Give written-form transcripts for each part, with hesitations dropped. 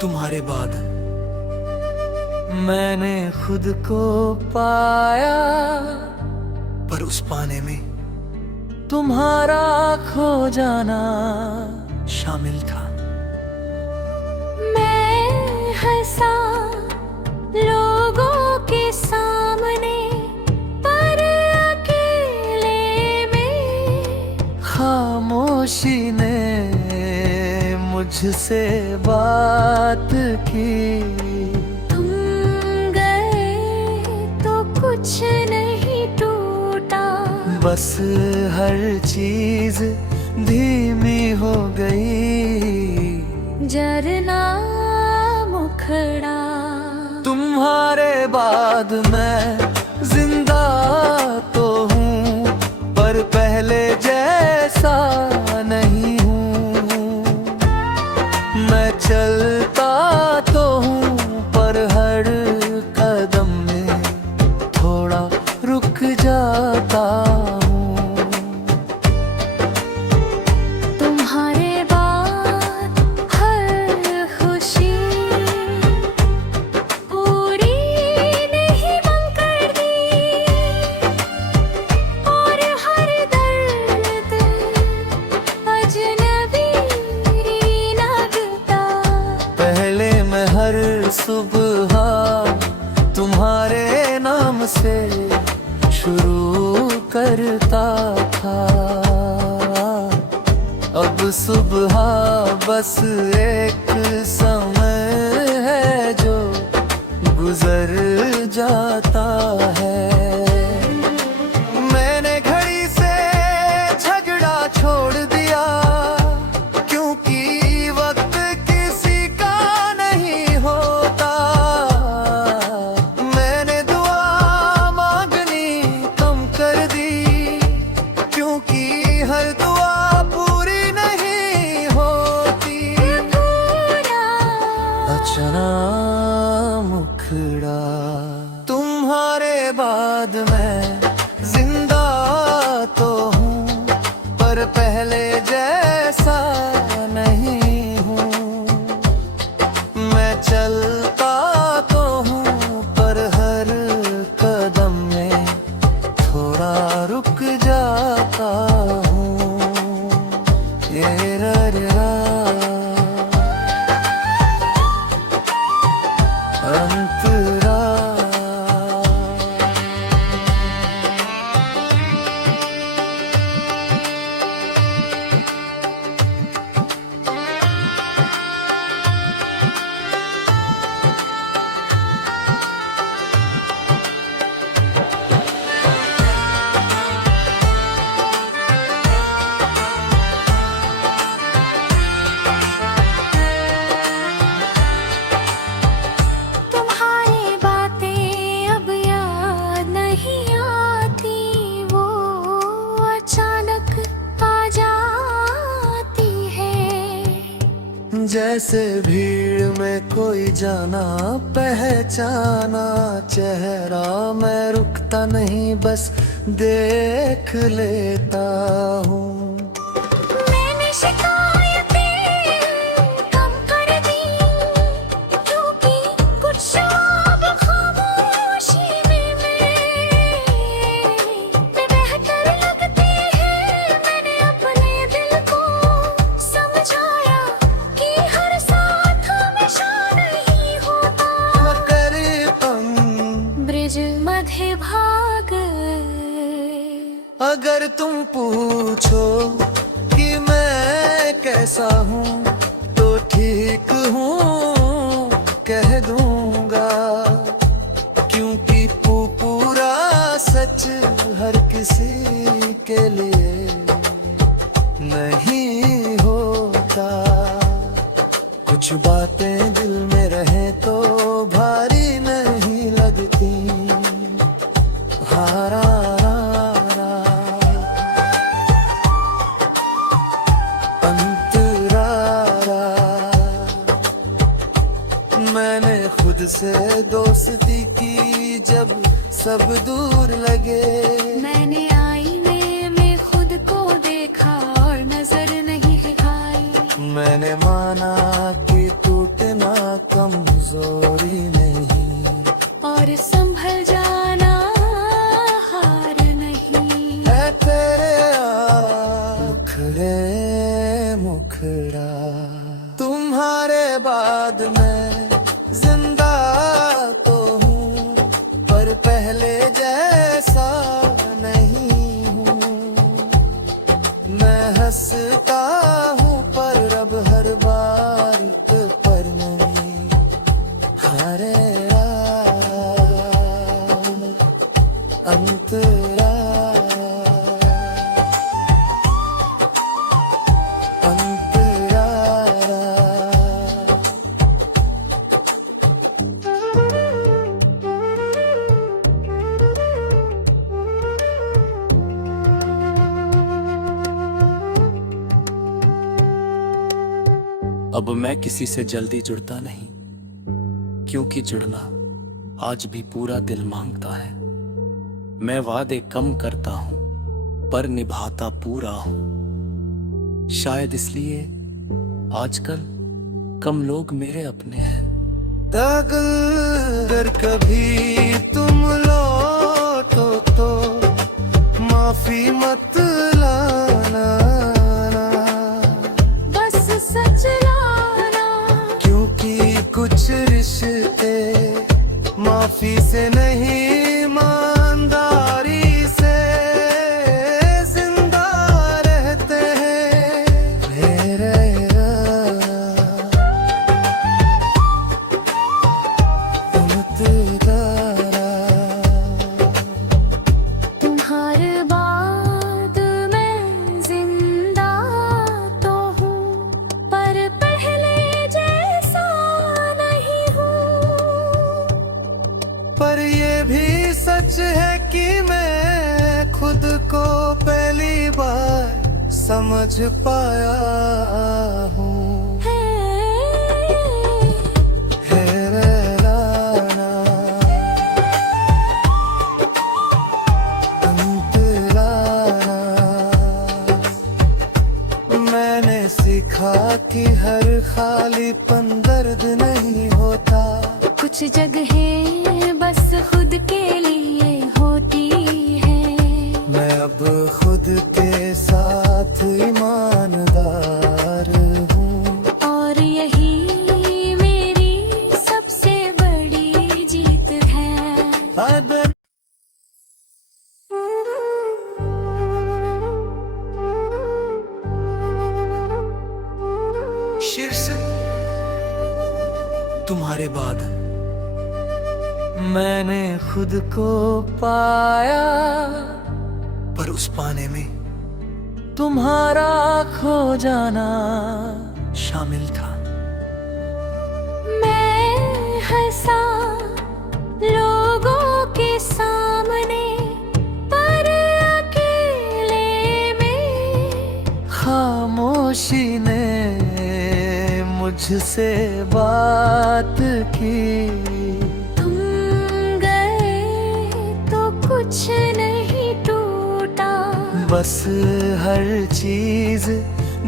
तुम्हारे बाद मैंने खुद को पाया, पर उस पाने में तुम्हारा खो जाना शामिल था। मैं हंसा लोगों के सामने, पर अकेले में खामोशी ने मुझसे बात की। तुम गए तो कुछ नहीं टूटा, बस हर चीज धीमी हो गई। जरना मुखड़ा, तुम्हारे बाद मैं जिंदा तो हूँ, पर पहले जैसा नहीं हूँ। मैं चलता तो हूँ, पर हर कदम में थोड़ा रुक जाता हूँ। तुम्हारे बाद हर खुशी पूरी नहीं बन कर दी, और हर दर्द अजनबी लगता। पहले मैं हर सुबह तुम्हारे नाम से शुरू करता था। अब सुबह बस एक समय है जो गुजर जाता है। मैंने घड़ी से झगड़ा छोड़ दिया, क्योंकि वक्त किसी का नहीं होता। मैंने दुआ मांगनी कम कर दी, क्योंकि हर दुआ पूरी नहीं होती। अचना मुखड़ा, तुम्हारे बाद मैं जिंदा तो हूँ, पर पहले जैसा नहीं हूँ। मैं चलता तो हूँ, पर हर कदम में थोड़ा रुक जाता हूँ। ये रा अंतरा। तुम्हारी बातें अब याद नहीं आती, वो अचानक आ जाती है। जैसे भीड़ में कोई जाना पहचाना चेहरा, मैं रुकता नहीं बस देख लेता हूँ। मैंने शिकायतें कम कर दी, क्योंकि कुछ अब खामोशी में बेहतर लगते हैं। मैंने अपने दिल को समझाया कि हर साथ हमेशा नहीं होता। ब्रिज मध्य भाग, अगर तुम पूछो कि मैं कैसा हूँ, तो ठीक हूँ कह दूंगा। क्योंकि पूरा सच हर किसी के लिए नहीं होता। कुछ बातें दिल में रहे तो भारी नहीं लगती। हारा मैंने खुद से दोस्ती की जब सब दूर लगे। मैंने आईने में खुद को देखा और नजर नहीं है भाई। मैंने माना कि टूटना कमजोरी नहीं, और संभल जाना हार नहीं। है तेरे मुखड़े मुखड़ा, तुम्हारे बाद मैं जिंदा तो हूँ, पर पहले जैसा नहीं हूँ। मैं हंसता हूँ पर अब हर बार पर नहीं। हरे अंतरा अंतरा। अब मैं किसी से जल्दी जुड़ता नहीं, क्योंकि जुड़ना आज भी पूरा दिल मांगता है। मैं वादे कम करता हूं पर निभाता पूरा हूं। शायद इसलिए आजकल कम लोग मेरे अपने हैं। अगर कभी तुम लौटो तो माफी मत लाना, बस सच लाना, क्योंकि कुछ रिश्ते माफी से नहीं ईमानदारी से जिंदा रहते हैं। मेरे तुम्हारे बाद मैं जिंदा तो हूँ, पर पहले जैसा नहीं हूँ। पर ये भी सच है कि मैं खुद को पहली बार समझ पाया हूँ। है लाना अंतराना। मैंने सीखा कि हर खालीपन दर्द नहीं होता, कुछ जगहें बस खुद के लिए होती है। मैं अब खुद के साथ ईमानदार हूँ, और यही मेरी सबसे बड़ी जीत है। अब शीर्षक तुम्हारे बाद। मैंने खुद को पाया, पर उस पाने में तुम्हारा खो जाना शामिल था। मैं हंसा लोगों के सामने, पर अकेले में खामोशी ने मुझसे बात की। तुम गए तो कुछ नहीं टूटा, बस हर चीज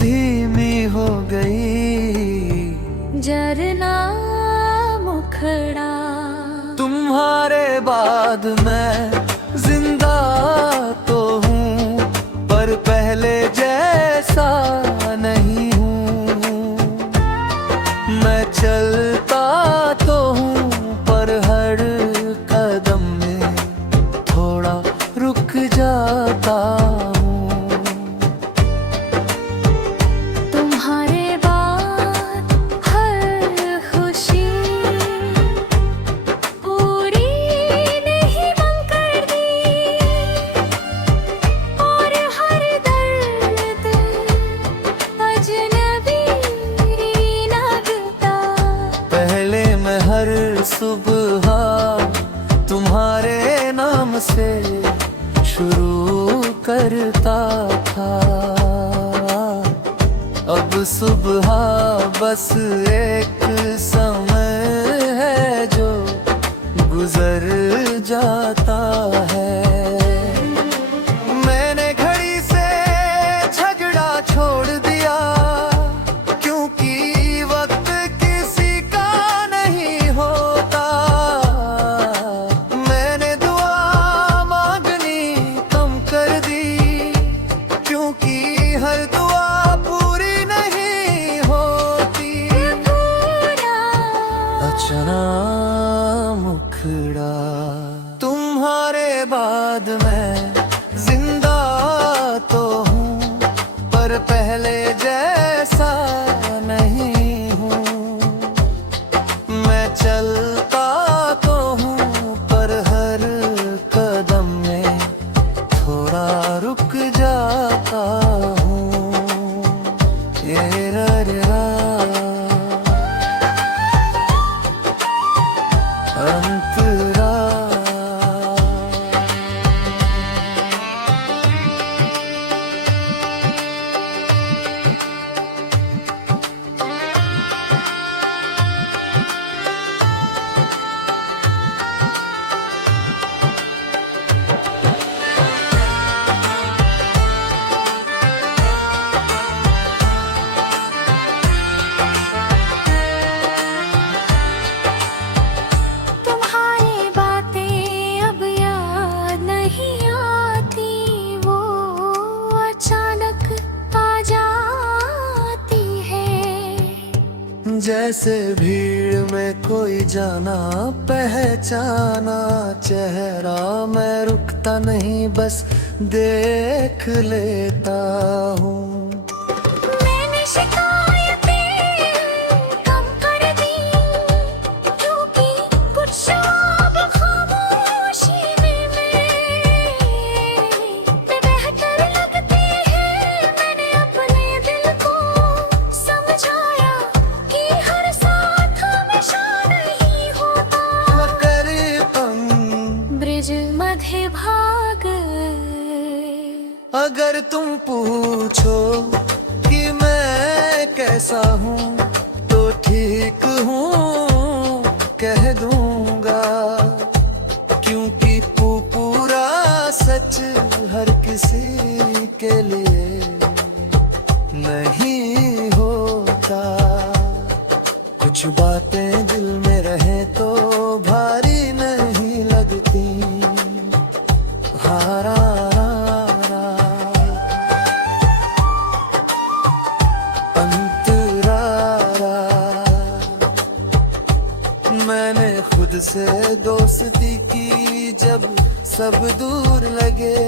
धीमी हो गई। जरना मुखड़ा, तुम्हारे बाद मैं जिंदा तो हूँ, पर पहले जैसा नहीं हूँ। मैं चलता तो हूँ पर हर कदम में थोड़ा रुक जाता हूँ। तुम्हारे बाद हर खुशी पूरी नहीं बन कर दी, और हर दर्द अजनबी लगता। पहले मैं हर सुबह तुम्हारे नाम से शुरू करता था। अब सुबह बस एक समय है जो गुजर जाता है। मैंने घड़ी से झगड़ा छोड़ दिया, क्योंकि वक्त किसी का नहीं बाद मैं जिंदा तो हूँ, पर पहले जैसा नहीं हूँ। मैं चलता तो हूँ, पर हर कदम में थोड़ा रुक जाता हूँ। ये रहा अंतरा। तुम्हारी बातें अब याद नहीं आती, वो अचानक आ जाती है। जैसे भीड़ में कोई जाना पहचाना चेहरा, मैं रुकता नहीं बस देख लेता हूँ। मैंने शिकायतें कम कर दी, क्योंकि कुछ अब खामोशी में बेहतर लगते हैं। मैंने अपने दिल को समझाया कि हर साथ हमेशा नहीं होता। करीबन ब्रिज मध्य भाग, अगर तुम पूछो कि मैं कैसा हूँ, तो ठीक हूँ कह दूंगा। क्योंकि पूरा सच हर किसी के लिए नहीं होता। कुछ बातें दिल में रहे तो भारी नहीं लगती। हारा अंतरारा। मैंने खुद से दोस्ती की जब सब दूर लगे।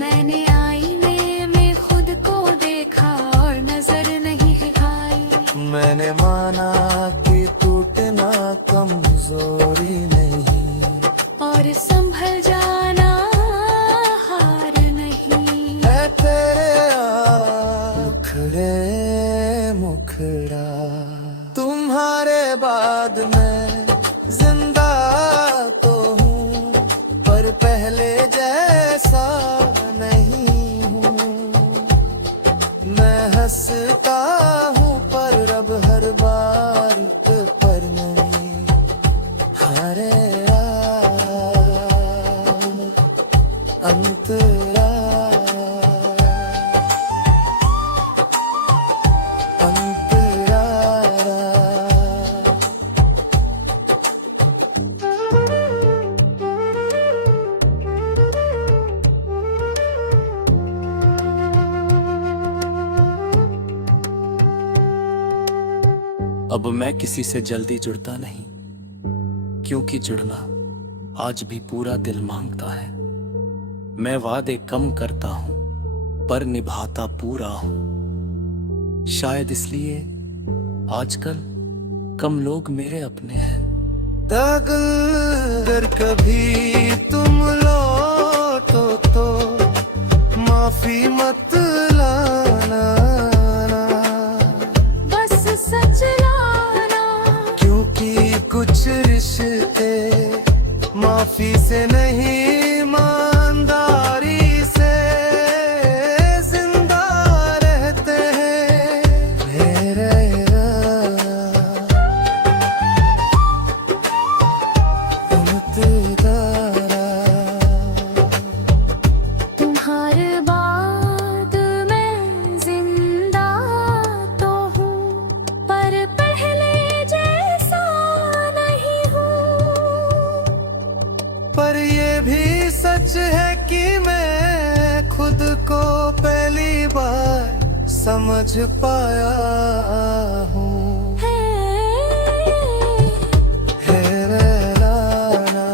मैंने आईने में खुद को देखा और नजर नहीं है आई। मैंने माना कि टूटना कमजोरी नहीं, और संभल जाना हार नहीं। है तेरे मुखड़े मुखड़ा। तुम्हारे बाद मैं जिंदा तो हूँ, पर पहले जैसा नहीं हूँ। मैं हंसता हूँ पर अब हर बार पर नहीं। हरे अंतरा अंतरा। अब मैं किसी से जल्दी जुड़ता नहीं, क्योंकि जुड़ना आज भी पूरा दिल मांगता है। मैं वादे कम करता हूं, पर निभाता पूरा हूं। शायद इसलिए आजकल कम लोग मेरे अपने हैं। अगर कभी तुम लौटो तो माफी मत लाना। बस सच लाना, क्योंकि कुछ रिश्ते माफी से नहीं ईमानदारी से जिंदा रहते हैं। तुम्हारे बाद मैं जिंदा तो हूँ, पर पहले जैसा नहीं हूँ। पर ये भी सच है कि मैं खुद को पहली बार समझ पाया हूँ। है रे लाना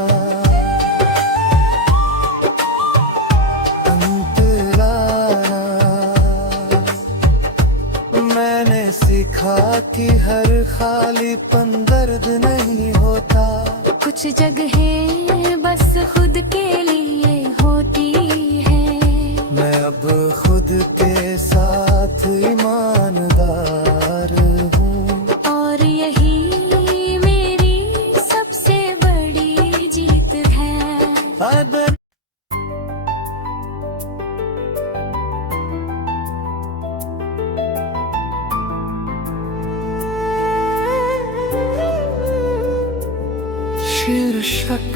बेशक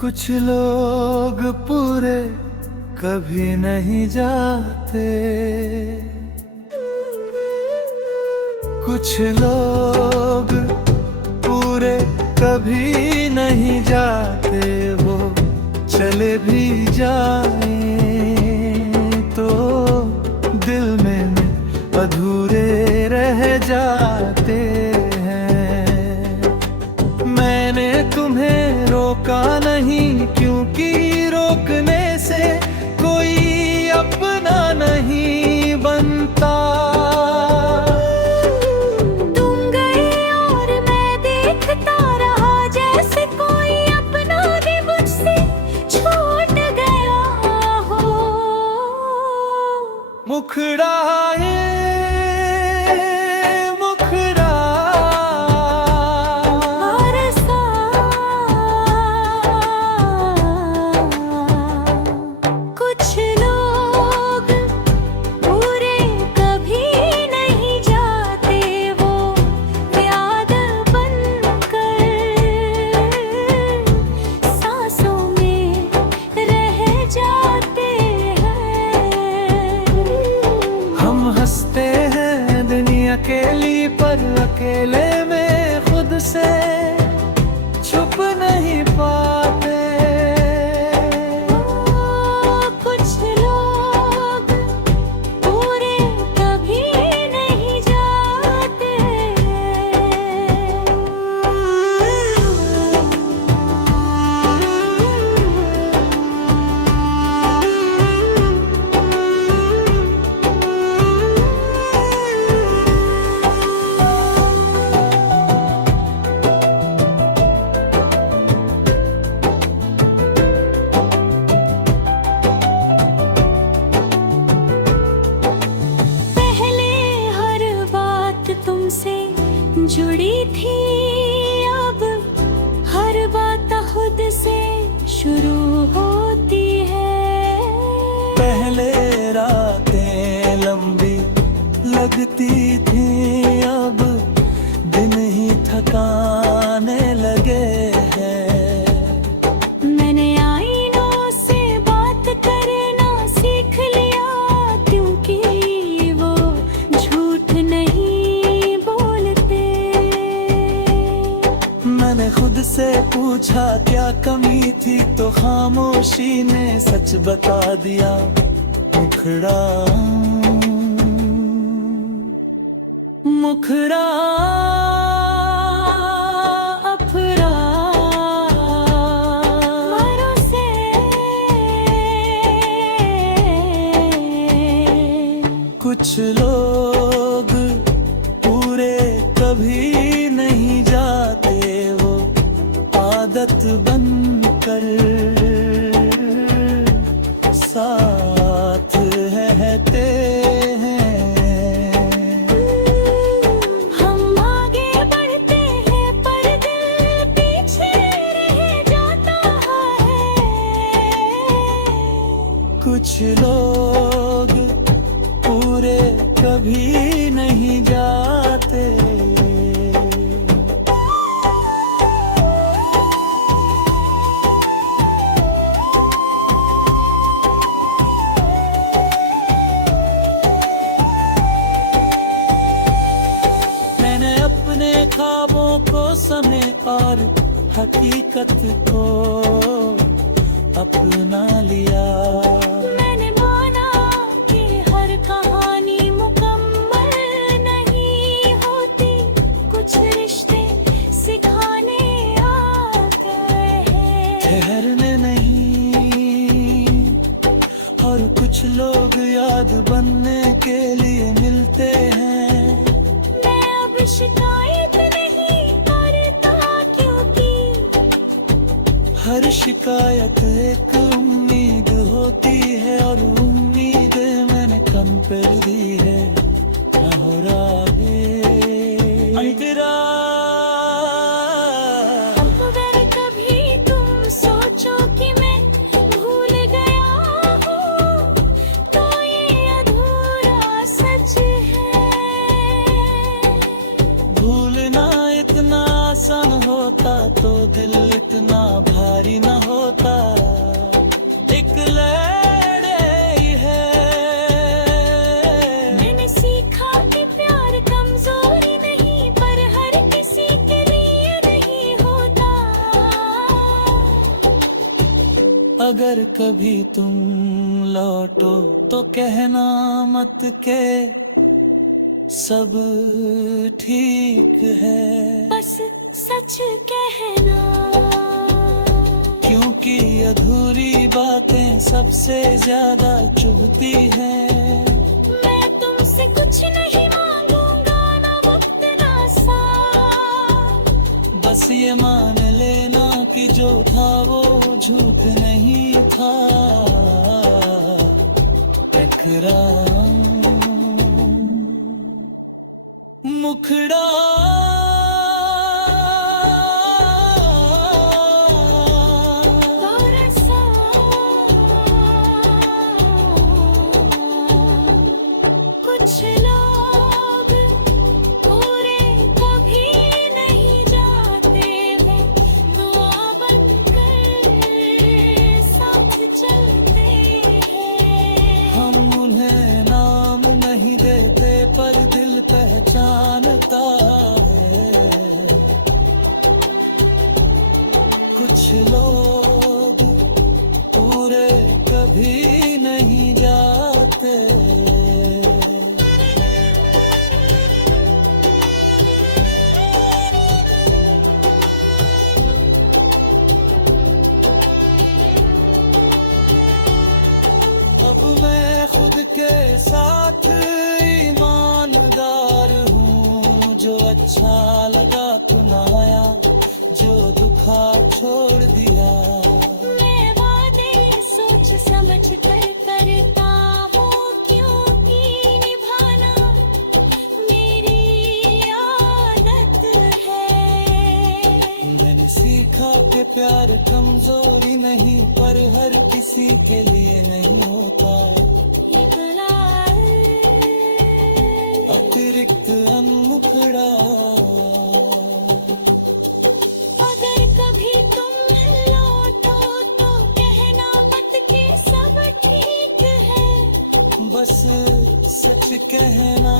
कुछ लोग पूरे कभी नहीं जाते, कुछ लोग पूरे कभी नहीं जाते, वो चले भी जाएं तो दिल में अधूरे रह जाते हैं। मैंने तुम्हें रोका नहीं, क्योंकि रोकने से कोई अपना नहीं बनता। तुम गए और मैं देखता रहा, जैसे कोई अपना भी मुझसे छूट गया हो। मुखड़ा है अकेली, पर अकेले में खुद से छुप नहीं पाते। कुछ लोग पूरे कभी नहीं जाते। तुमसे जुड़ी थी, अब हर बात खुद से शुरू होती है। पहले रातें लंबी लगती थी, अब दिन ही थकाने लगे हैं। मैंने आईनों से बात करना सीख लिया, क्योंकि वो झूठ नहीं। मैंने खुद से पूछा क्या कमी थी, तो खामोशी ने सच बता दिया। मुखड़ा मुखड़ा अफरा मरों से कुछ लोग पूरे कभी नहीं जाते, वो आदत बनकर साथ रहते हैं। हम आगे बढ़ते हैं, पर दिल पीछे रह जाता है। कुछ लोग पूरे कभी नहीं जाते। मैंने अपने ख्वाबों को समय और हकीकत को अपना लिया। मैंने माना कि हर कहानी मुकम्मल नहीं होती, कुछ रिश्ते सिखाने आते हैं, ठहरने नहीं। और कुछ लोग याद बनने के लिए मिलते हैं। मैं अब शिकायत नहीं करता, क्योंकि हर शिकायत एक उम्मीद होती है, और उम्मीद मैंने कम कर दी है। न हो रहा है तेरा। अगर कभी तुम सोचो कि मैं भूल गया हूँ, तो ये अधूरा सच है। भूलना इतना आसान होता भारी न होता, एक लड़े ही है। मैंने सीखा कि प्यार कमजोरी नहीं, पर हर किसी के लिए नहीं होता। अगर कभी तुम लौटो तो कहना मत के सब ठीक है, बस सच कहना, क्योंकि अधूरी बातें सबसे ज्यादा चुभती हैं। मैं तुमसे कुछ नहीं मांगूंगा, ना वक्त ना साथ, बस ये मान लेना कि जो था वो झूठ नहीं था। टकराऊं मुखड़ा बरसा, कुछ लोग पूरे कभी नहीं जाते, वे दुआ बनकर साथ चलते हैं। हम उन्हें नाम नहीं देते पर दिल पहचानता है। कुछ लोग पूरे कभी नहीं जाते। अब मैं खुद के साथ ईमानदार हूँ, जो अच्छा लगा अपनाया, जो दुखा छोड़ दिया। मैं वादे सोच समझ कर करता हूँ, क्योंकि निभाना मेरी आदत है। मैंने सीखा कि प्यार कमजोरी नहीं, पर हर किसी के लिए नहीं होता। अतिरिक्त अनमुखड़ा, अगर कभी तुम लौटो तो कहना मत कि सब ठीक है, बस सच कहना।